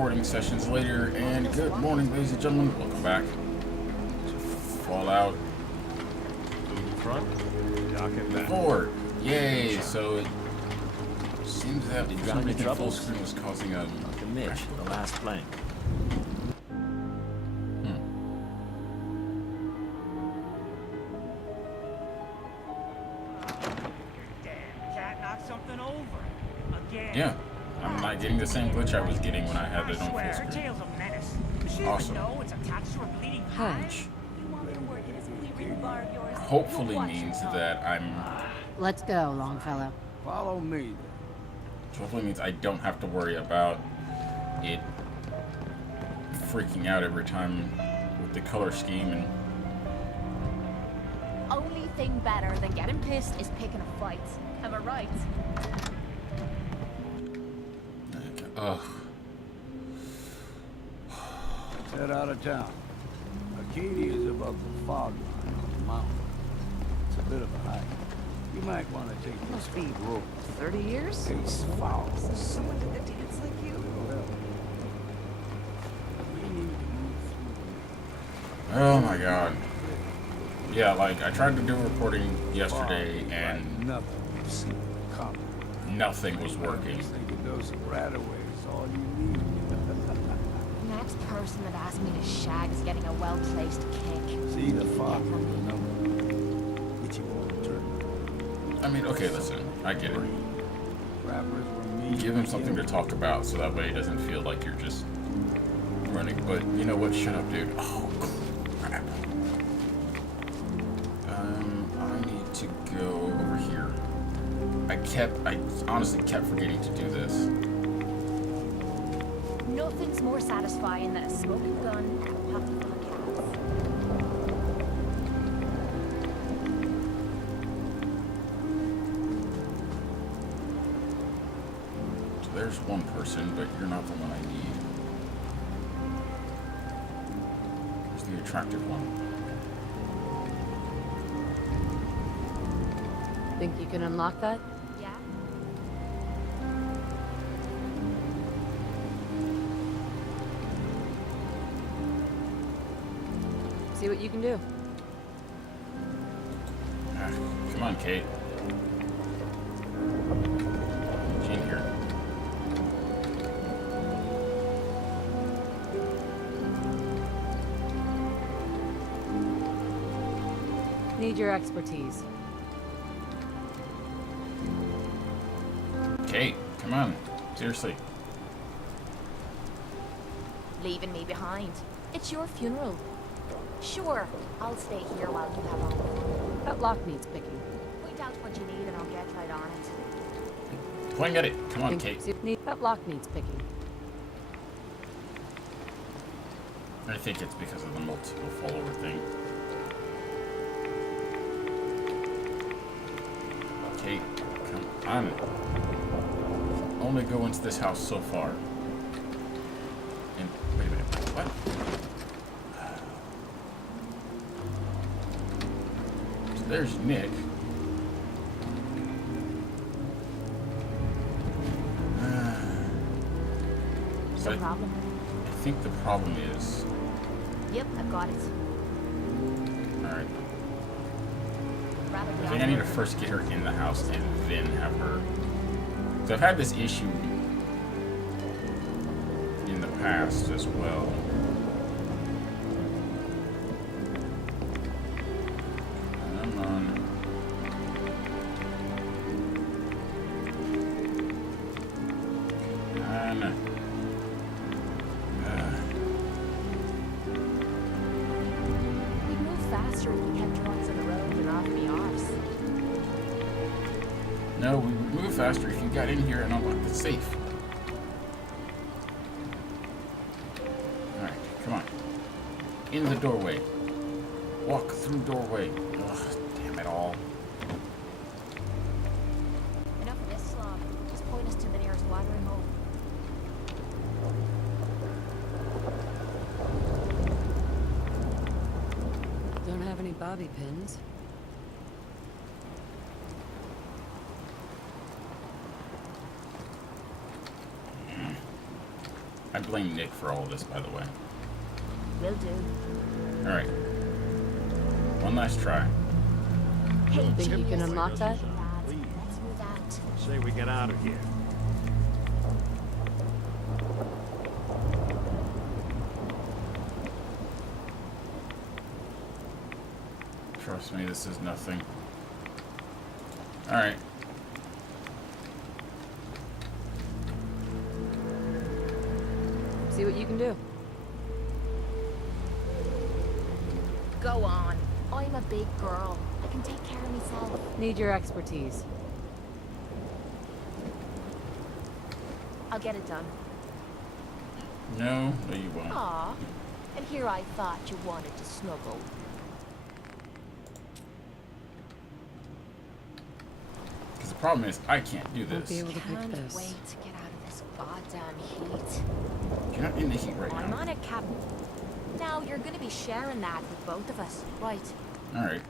recording sessions later, and good morning, ladies and gentlemen. Welcome back to Fallout front, docking back. 4. Yay! So it seems that Did you for have some any reason full troubles? screen was causing a Like a Mitch in the last plank. Cat knocked something over again. Yeah, I'm not getting the same glitch I was getting when I had it I on swear, full her screen. tail's a menace. Does she Awesome. even know it's attached to her bleeding Hunch. Hopefully means that I'm. Let's go, Longfellow. Follow me. Hopefully means I don't have to worry about it freaking out every time with the color scheme and. Only thing better than getting pissed is picking a fight. Am I right? Ugh. Let's head out of town. Arcadia is above the fog line on the mountain. It's a bit of a hike. You might want to take the speed road. 30 years? Face foul. Someone did the dance like you? We need to move through Oh my god. Yeah, like I tried to do a recording yesterday and nothing we've seen come. nothing was working. I think a dose of Radaway is all you need. The next person that asks me to shag is getting a well-placed kick. See the fog from the number. Which you won't turn. I mean, okay, listen, I get it. Rappers were mean. Give him something to talk about so that way it doesn't feel like you're just running. But you know what? Shut up, dude. Oh, crap. I need to go over here. I honestly kept forgetting to do this. Nothing's more satisfying than a smoking gun and a pocket full of cats. So there's one person, but you're not the one I need. Who's the attractive one? Think you can unlock that? Yeah? See what you can do. Ah, come on, Cait. Get in here. Need your expertise. Cait, come on. Seriously. Leaving me behind. It's your funeral. Sure, I'll stay here while you have on. That lock needs picking. Point out what you need and I'll get right on it. Point at it. Come on, Cait. That lock needs picking. I think it's because of the multiple fallover thing. Cait, come on. Only go into this house so far. And wait a minute. What? So there's Nick. So No problem. I think the problem is. Yep, I've got it. Alright. Rather I be think I need to first get her in the house and then have her. So I've had this issue in the past as well. Come on. We'd move faster if we kept drawings on the road and off the arse. No, we would move faster if you got in here and unlocked the safe. Alright, come on. In the doorway. Walk through doorway. Ugh, damn it all. Enough of this slob. Just point us to the nearest watering hole. Don't have any bobby pins. I blame Nick for all of this, by the way. Will do. Alright. One last try. Hey, Think you can unlock that? Let's move that. Say we get out of here. Trust me, this is nothing. Alright. See what you can do. Go on. I'm a big girl. I can take care of myself. Need your expertise. I'll get it done. No, you won't. Aw. And here I thought you wanted to snuggle. Because the problem is, I can't do Won't be this. able to pick Can't this. wait to get out of this goddamn heat. You're not in the heat right I'm now. on it, Captain. Now you're gonna be sharing that with both of us, right? Alright.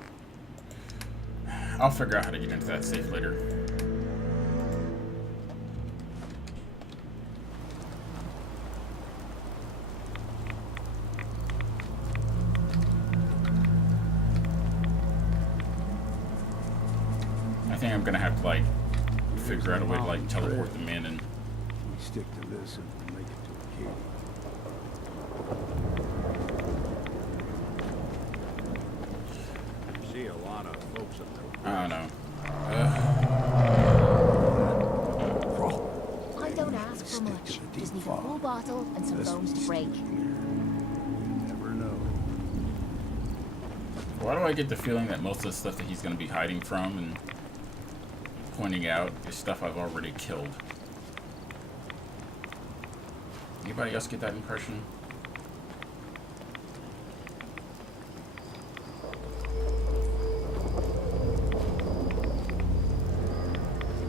I'll figure out how to get into that safe later. I think I'm gonna have to, like, figure out a way to, like, teleport them in and... We stick to this and we'll make it to Arcadia. You see a lot of folks up there. I don't know. I don't ask for much. Just need a full bottle and some bones to break. You never know. Why do I get the feeling that most of the stuff that he's going to be hiding from and pointing out is stuff I've already killed? Anybody else get that impression?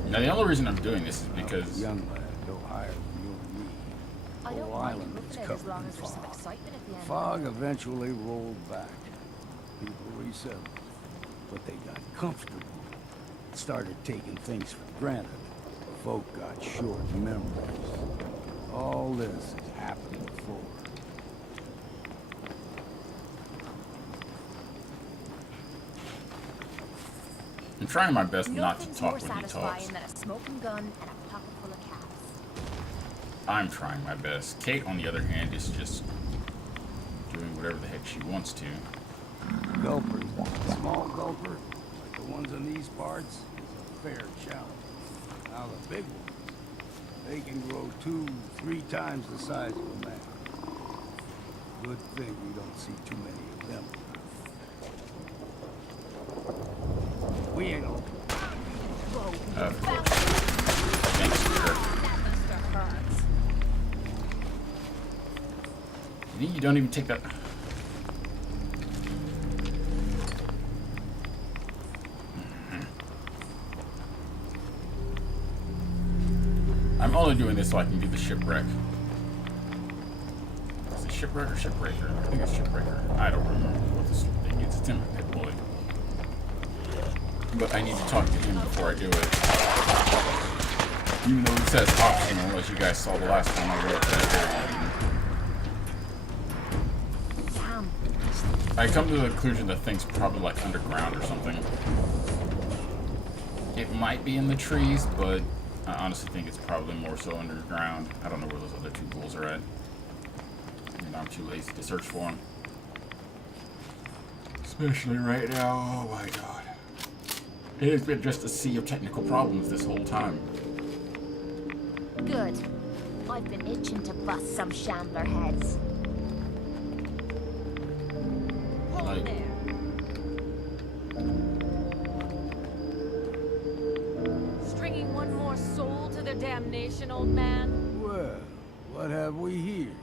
Now, the only reason I'm doing this is because... Young lad, no higher than you and me. I don't Whole mind island looking was at it as covered long in as there's some fog. excitement at the end. Fog eventually rolled back. People resettled, but they got comfortable. Started taking things for granted. Folk got short memories. All this has happened before. I'm trying my best not to Nothing's talk more when he satisfying talks. than a smoking gun and a pocket full of cats. I'm trying my best. Cait, on the other hand, is just doing whatever the heck she wants to. Gulpers, small gulper, like the ones in these parts, is a fair challenge. Now the big ones, they can grow 2-3 times the size of a man. Good thing we don't see too many of them. We ain't all. Of course. Thanks, Peter. That must have hurts. You don't even take that... I'm only doing this so I can do the shipwreck. Is it shipwreck or shipbreaker? I think it's shipbreaker. I don't remember what this thing is. It's in my pit boy. But I need to talk to him before I do it. Even though it says optional, as you guys saw the last time I wrote that. Damn. I come to the conclusion that thing's probably like underground or something. It might be in the trees, but I honestly think it's probably more so underground. I don't know where those other two ghouls are at. And I'm too lazy to search for them. Especially right now. Oh my god. It has been just a sea of technical problems this whole time. Good. I've been itching to bust some shambler heads. Like, Stringing one more soul to their damnation, old man? Well, what have we here?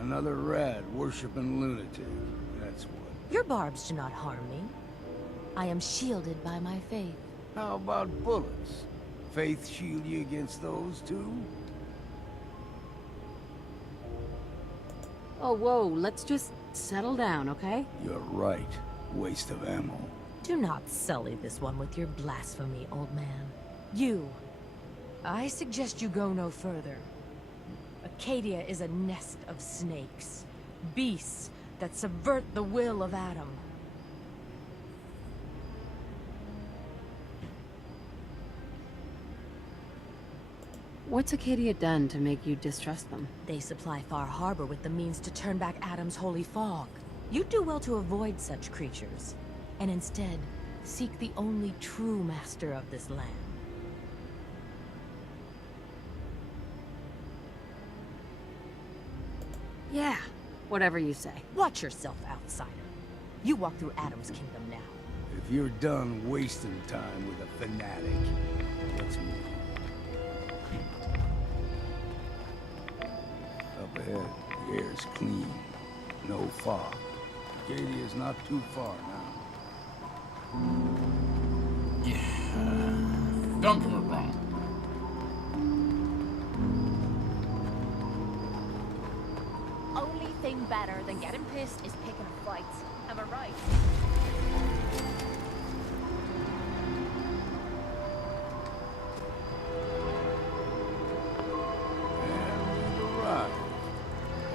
Another rat worshipping lunatic. That's what. Your barbs do not harm me. I am shielded by my faith. How about bullets? Faith shield you against those too? Oh, whoa, let's just settle down, okay? You're right. Waste of ammo. Do not sully this one with your blasphemy, old man. You. I suggest you go no further. Arcadia is a nest of snakes. Beasts that subvert the will of Adam. What's Arcadia done to make you distrust them? They supply Far Harbor with the means to turn back Adam's holy fog. You'd do well to avoid such creatures, and instead seek the only true master of this land. Yeah, whatever you say. Watch yourself, outsider. You walk through Adam's kingdom now. If you're done wasting time with a fanatic, let's move. Up ahead, the air's clean. No fog. Arcadia's not too far now. Yeah. Don't get me wrong. Only thing better than getting pissed is picking a fight. Am I right? And we've arrived.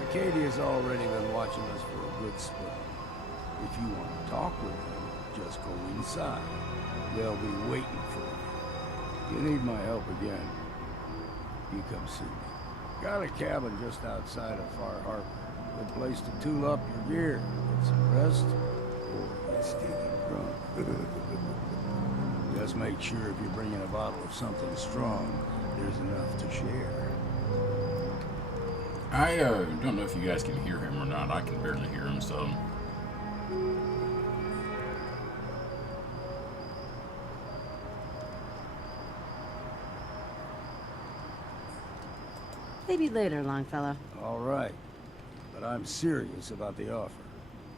Arcadia's already been watching us for a good spell. If you want to talk with them, just go inside. They'll be waiting for you. If you need my help again, you come see me. Got a cabin just outside of Far Harbor. Good place to tool up your gear, get some rest, or get stinking drunk. Just make sure if you're bringing a bottle of something strong, there's enough to share. I don't know if you guys can hear him or not. I can barely hear him, so... Maybe later, Longfellow. All right, but I'm serious about the offer.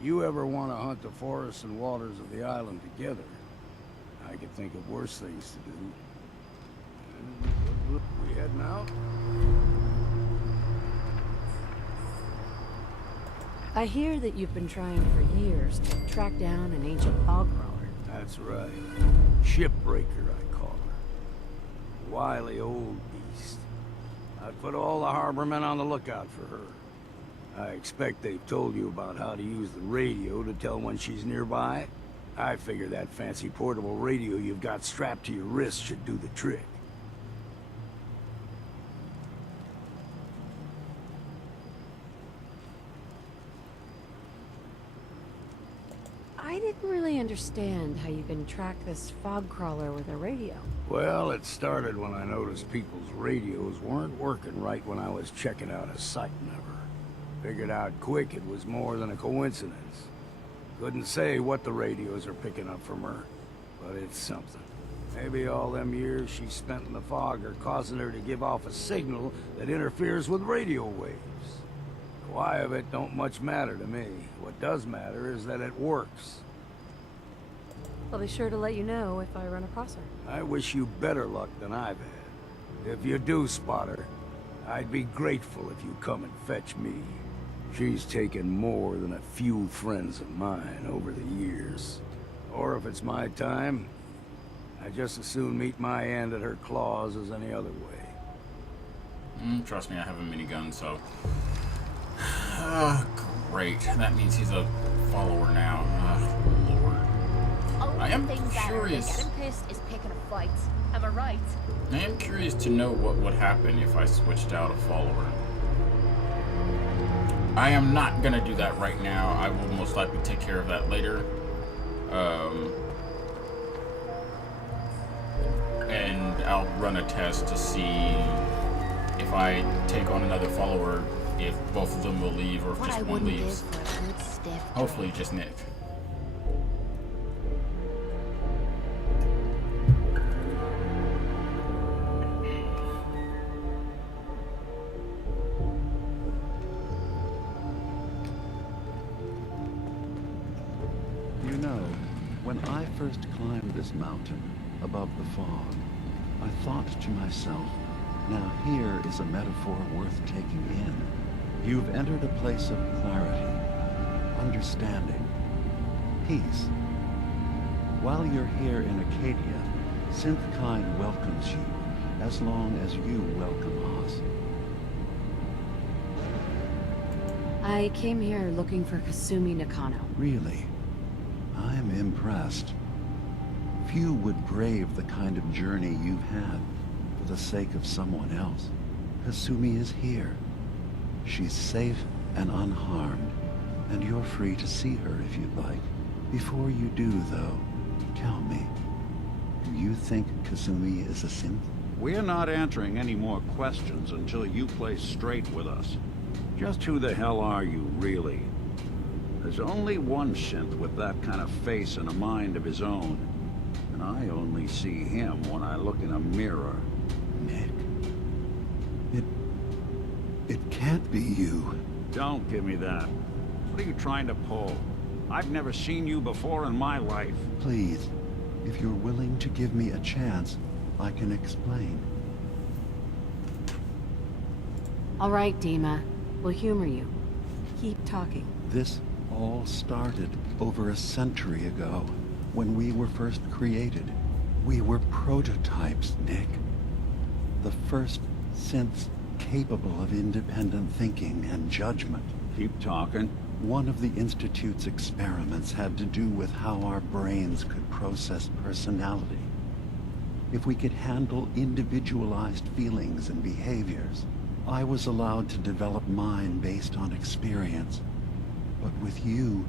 You ever want to hunt the forests and waters of the island together, I could think of worse things to do. We heading out? I hear that you've been trying for years to track down an ancient fog crawler. That's right. Shipbreaker, I call her. Wily old beast. I'd put all the harbormen on the lookout for her. I expect they've told you about how to use the radio to tell when she's nearby. I figure that fancy portable radio you've got strapped to your wrist should do the trick. I didn't really understand how you can track this fog crawler with a radio. Well, it started when I noticed people's radios weren't working right when I was checking out a site number. Figured out quick it was more than a coincidence. Couldn't say what the radios are picking up from her, but it's something. Maybe all them years she spent in the fog are causing her to give off a signal that interferes with radio waves. The why of it don't much matter to me. What does matter is that it works. I'll be sure to let you know if I run across her. I wish you better luck than I've had. If you do spot her, I'd be grateful if you come and fetch me. She's taken more than a few friends of mine over the years. Or if it's my time, I'd just as soon meet my end at her claws as any other way. Trust me, I have a minigun, so... great. That means he's a follower now. Lord. I am curious. Getting pissed is picking a fight. Am I right? I am curious to know what would happen if I switched out a follower. I am not gonna do that right now. I will most likely take care of that later. And I'll run a test to see if I take on another follower, if both of them will leave or if just one leaves. Hopefully just Nick. You know, when I first climbed this mountain above the fog, I thought to myself, now here is a metaphor worth taking in. You've entered a place of clarity, understanding, peace. While you're here in Arcadia, Synthkind welcomes you as long as you welcome us. I came here looking for Kasumi Nakano. Really? I'm impressed. Few would brave the kind of journey you've had for the sake of someone else. Kasumi is here. She's safe and unharmed, and you're free to see her if you'd like. Before you do, though, tell me, do you think Kasumi is a synth? We're not answering any more questions until you play straight with us. Just who the hell are you, really? There's only one synth with that kind of face and a mind of his own. And I only see him when I look in a mirror. Nick? It can't be you. Don't give me that. What are you trying to pull? I've never seen you before in my life. Please, if you're willing to give me a chance, I can explain. All right, Dima. We'll humor you. Keep talking. This all started over a century ago, when we were first created. We were prototypes, Nick. The first synths capable of independent thinking and judgment. Keep talking. One of the Institute's experiments had to do with how our brains could process personality. If we could handle individualized feelings and behaviors, I was allowed to develop mine based on experience. But with you,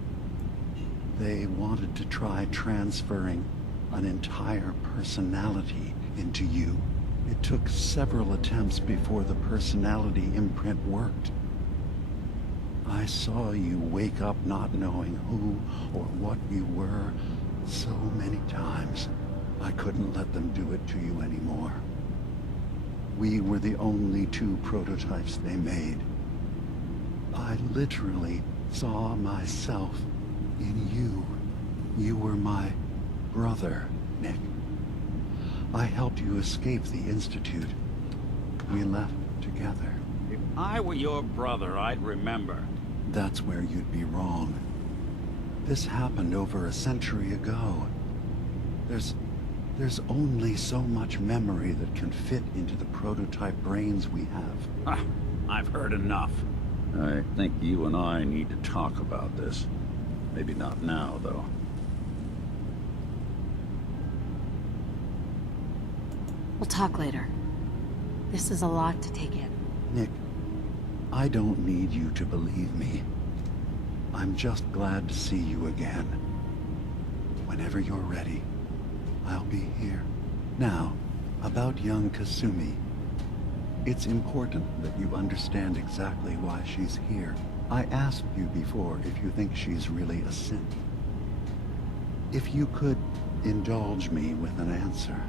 they wanted to try transferring an entire personality into you. It took several attempts before the personality imprint worked. I saw you wake up not knowing who or what you were so many times. I couldn't let them do it to you anymore. We were the only two prototypes they made. I literally saw myself in you. You were my brother, Nick. I helped you escape the Institute. We left together. If I were your brother, I'd remember. That's where you'd be wrong. This happened over a century ago. There's only so much memory that can fit into the prototype brains we have. I've heard enough. I think you and I need to talk about this. Maybe not now, though. We'll talk later. This is a lot to take in. Nick, I don't need you to believe me. I'm just glad to see you again. Whenever you're ready, I'll be here. Now, about young Kasumi. It's important that you understand exactly why she's here. I asked you before if you think she's really a synth. If you could indulge me with an answer.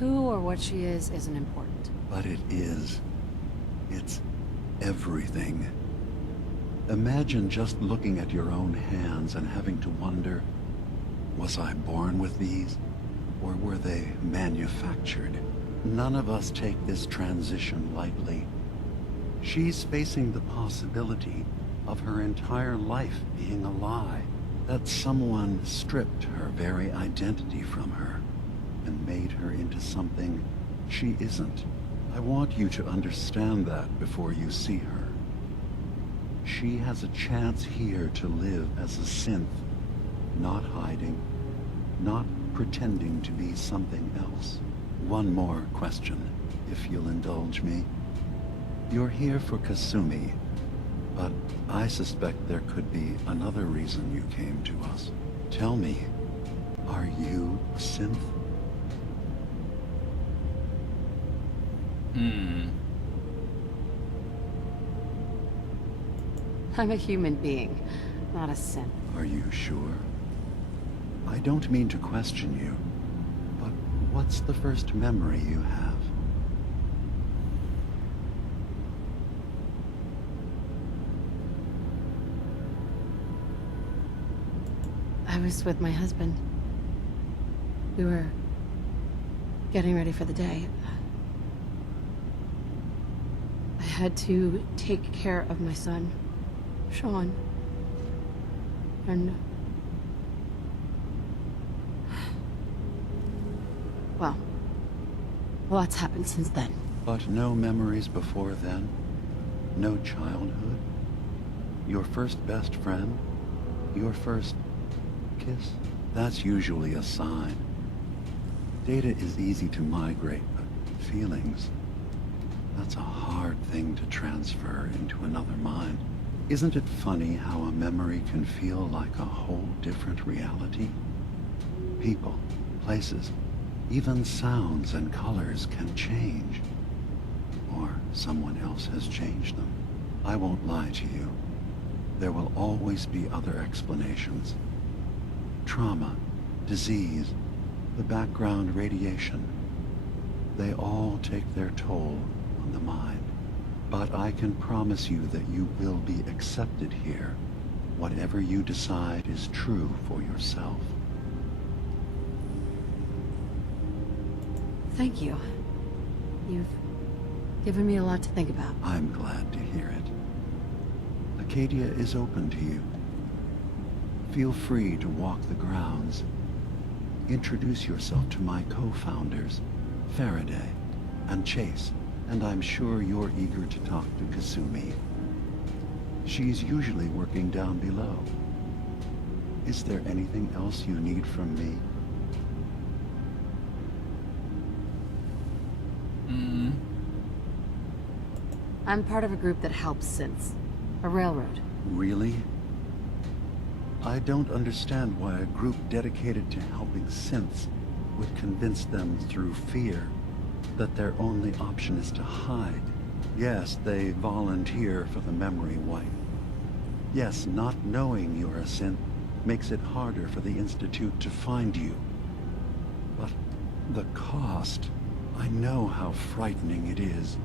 Who or what she is isn't important. But it is. It's everything. Imagine just looking at your own hands and having to wonder, was I born with these? Or were they manufactured? None of us take this transition lightly. She's facing the possibility of her entire life being a lie. That someone stripped her very identity from her and made her into something she isn't. I want you to understand that before you see her. She has a chance here to live as a synth, not hiding, not pretending to be something else. One more question, if you'll indulge me. You're here for Kasumi, but I suspect there could be another reason you came to us. Tell me, are you a synth? I'm a human being, not a synth. Are you sure? I don't mean to question you, but what's the first memory you have? I was with my husband. We were getting ready for the day. I had to take care of my son, Sean. And... well, lots happened since then. But no memories before then? No childhood? Your first best friend? Your first kiss? That's usually a sign. Data is easy to migrate, but feelings, that's a hard thing to transfer into another mind. Isn't it funny how a memory can feel like a whole different reality? People, places, even sounds and colors can change. Or someone else has changed them. I won't lie to you. There will always be other explanations. Trauma, disease, the background radiation. They all take their toll on the mind. But I can promise you that you will be accepted here. Whatever you decide is true for yourself. Thank you. You've given me a lot to think about. I'm glad to hear it. Arcadia is open to you. Feel free to walk the grounds. Introduce yourself to my co-founders, Faraday and Chase, and I'm sure you're eager to talk to Kasumi. She's usually working down below. Is there anything else you need from me? I'm part of a group that helps synths. A railroad. Really? I don't understand why a group dedicated to helping synths would convince them through fear that their only option is to hide. Yes, they volunteer for the memory wipe. Yes, not knowing you're a synth makes it harder for the Institute to find you. But the cost, I know how frightening it is.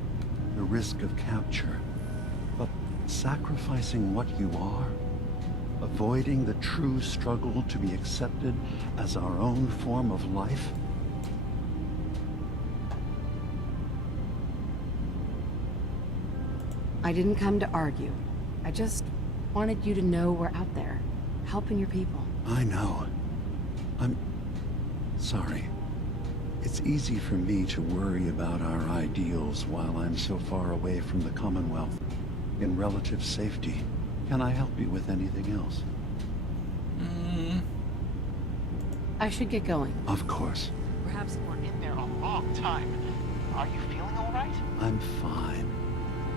The risk of capture. But sacrificing what you are, avoiding the true struggle to be accepted as our own form of life? I didn't come to argue. I just wanted you to know we're out there, helping your people. I know. I'm sorry. It's easy for me to worry about our ideals while I'm so far away from the Commonwealth, in relative safety. Can I help you with anything else? I should get going. Of course. Perhaps we're in there a long time. Are you feeling all right? I'm fine.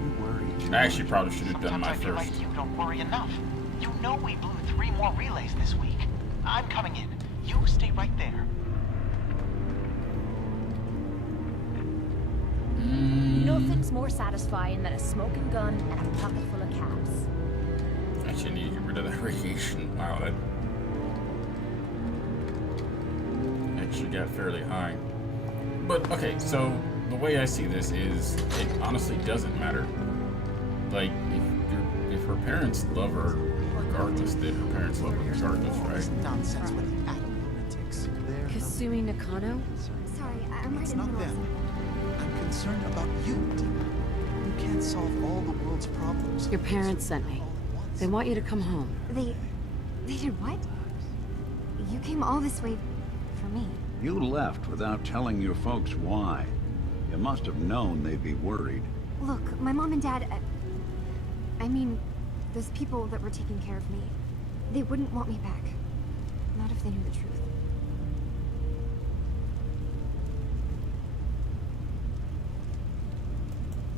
You worry. I actually probably should have done my Sometimes I feel first. like you don't worry enough. You know we blew 3 more relays this week. I'm coming in. You stay right there. Nothing's more satisfying than a smoking gun and a pocket full of caps. Actually, I need to get rid of that radiation. Wow, that actually got fairly high. But, okay, so the way I see this is it honestly doesn't matter. Like, if her parents love her regardless, then her parents love her regardless, right? Nonsense with the atom lunatics. Kasumi Nakano? Sorry, I'm right It's in the not middle of them. something. I'm concerned about you, Dina. You can't solve all the world's problems. Your parents sent me. They want you to come home. They did what? You came all this way for me. You left without telling your folks why. You must have known they'd be worried. Look, my mom and dad, I mean, those people that were taking care of me, they wouldn't want me back. Not if they knew the truth.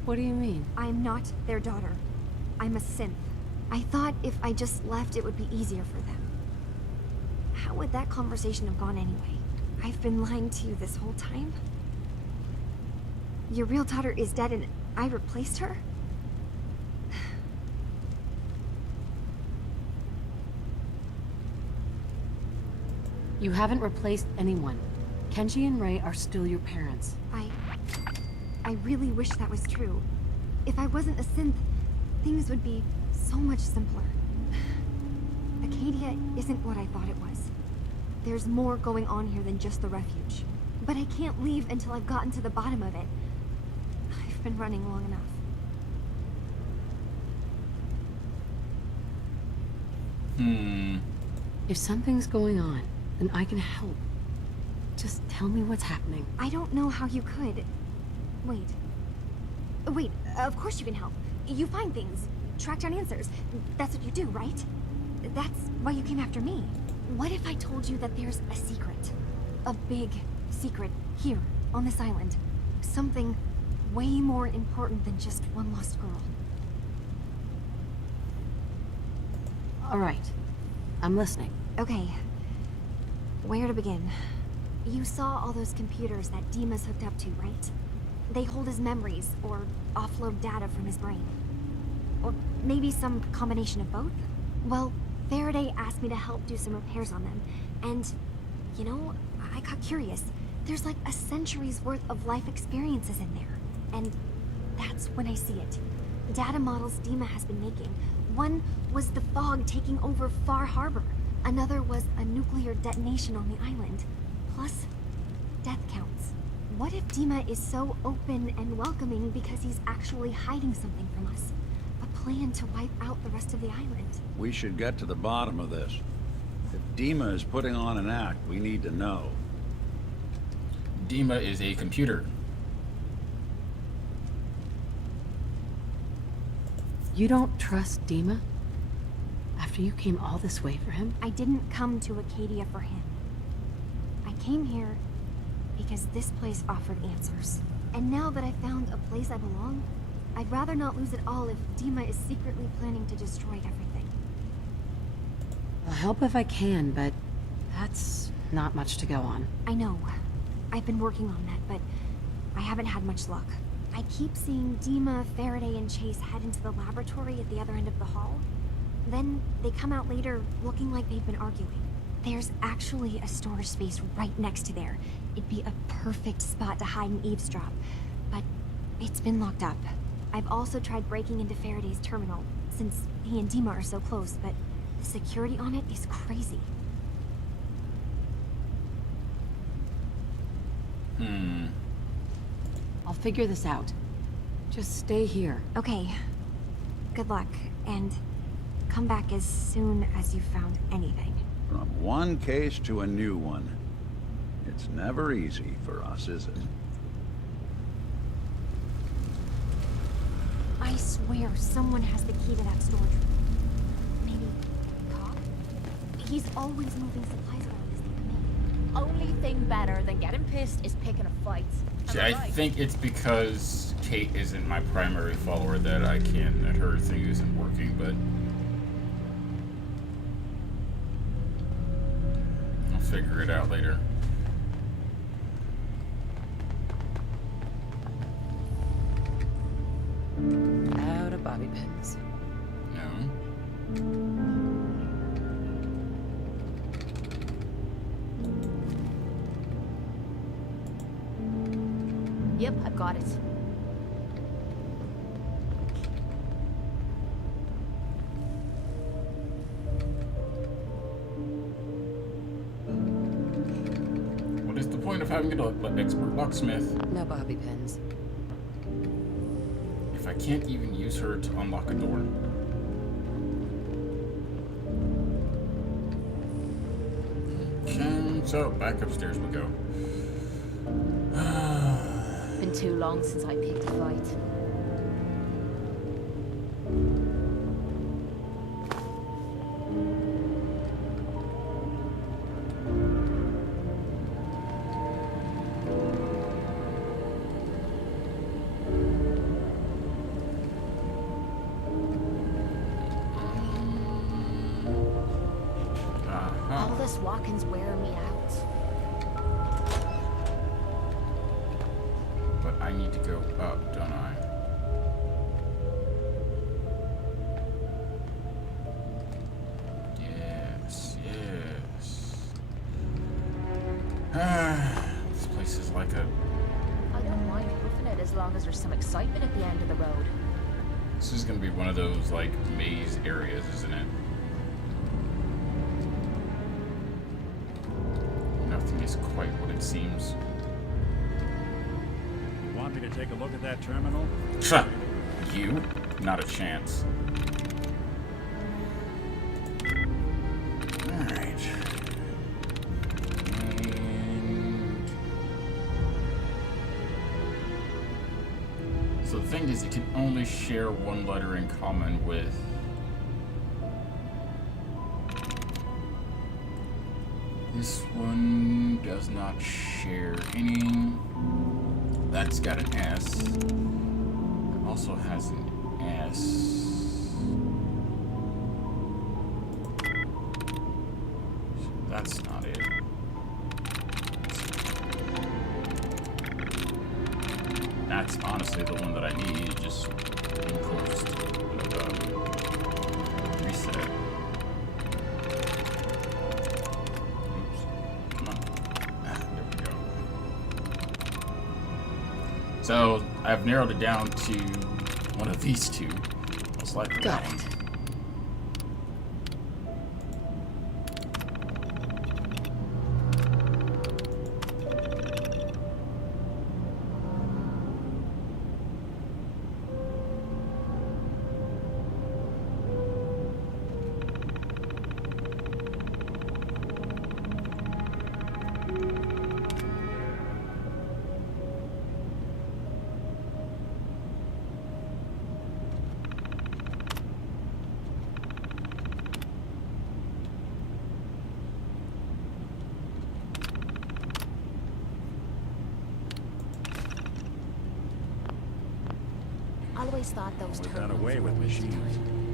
What do you mean? I'm not their daughter. I'm a synth. I thought if I just left, it would be easier for them. How would that conversation have gone anyway? I've been lying to you this whole time? Your real daughter is dead and I replaced her? You haven't replaced anyone. Kenji and Ray are still your parents. I really wish that was true. If I wasn't a synth, things would be so much simpler. Arcadia isn't what I thought it was. There's more going on here than just the refuge. But I can't leave until I've gotten to the bottom of it. I've been running long enough. If something's going on, then I can help. Just tell me what's happening. I don't know how you could. Wait, Wait, of course you can help. You find things, track down answers. That's what you do, right? That's why you came after me. What if I told you that there's a secret? A big secret here, on this island. Something way more important than just one lost girl. All right. I'm listening. Okay. Where to begin? You saw all those computers that Dima's hooked up to, right? They hold his memories, or offload data from his brain. Or maybe some combination of both? Well, Faraday asked me to help do some repairs on them, and, you know, I got curious. There's like a century's worth of life experiences in there, and that's when I see it. Data models Dima has been making. One was the fog taking over Far Harbor. Another was a nuclear detonation on the island. Plus, death counts. What if Dima is so open and welcoming because he's actually hiding something from us? A plan to wipe out the rest of the island. We should get to the bottom of this. If Dima is putting on an act, we need to know. Dima is a computer. You don't trust Dima? After you came all this way for him? I didn't come to Arcadia for him. I came here because this place offered answers. And now that I found a place I belong, I'd rather not lose it all if Dima is secretly planning to destroy everything. I'll help if I can, but that's not much to go on. I know. I've been working on that, but I haven't had much luck. I keep seeing Dima, Faraday, and Chase head into the laboratory at the other end of the hall. Then they come out later looking like they've been arguing. There's actually a storage space right next to there. It'd be a perfect spot to hide and eavesdrop, but it's been locked up. I've also tried breaking into Faraday's terminal, since he and Dima are so close, but the security on it is crazy. I'll figure this out. Just stay here. Okay. Good luck, and come back as soon as you've found anything. From one case to a new one. It's never easy for us, is it? I swear someone has the key to that storage room. Maybe Cop? He's always moving supplies around as they come in. Only thing better than getting pissed is picking a fight. See, I think it's because Cait isn't my primary follower that her thing isn't working, but I'll figure it out later. Out of bobby pins. No. Yep, I've got it. What is the point of having an expert locksmith No bobby pins. if I can't even use her to unlock a door? Okay, so back upstairs we go. Been too long since I picked a fight. All this walking's wearing me out. But I need to go up, don't I? Yes, yes. This place is like a... I don't mind hoofing it as long as there's some excitement at the end of the road. This is gonna be one of those, like, maze areas, isn't it? Nothing is quite what it seems. Want me to take a look at that terminal? You? Not a chance. Alright. And... So the thing thing is, it can only share one letter in common with... This one does not share any. That's got an S. It also has an S. That's not it. That's honestly the one that I need. Just enclosed reset. Oops. Come on. There we go. So I've narrowed it down to one of these two. Most likely Got that one. it. I always thought those We've done turbines away were with a waste of machines. time.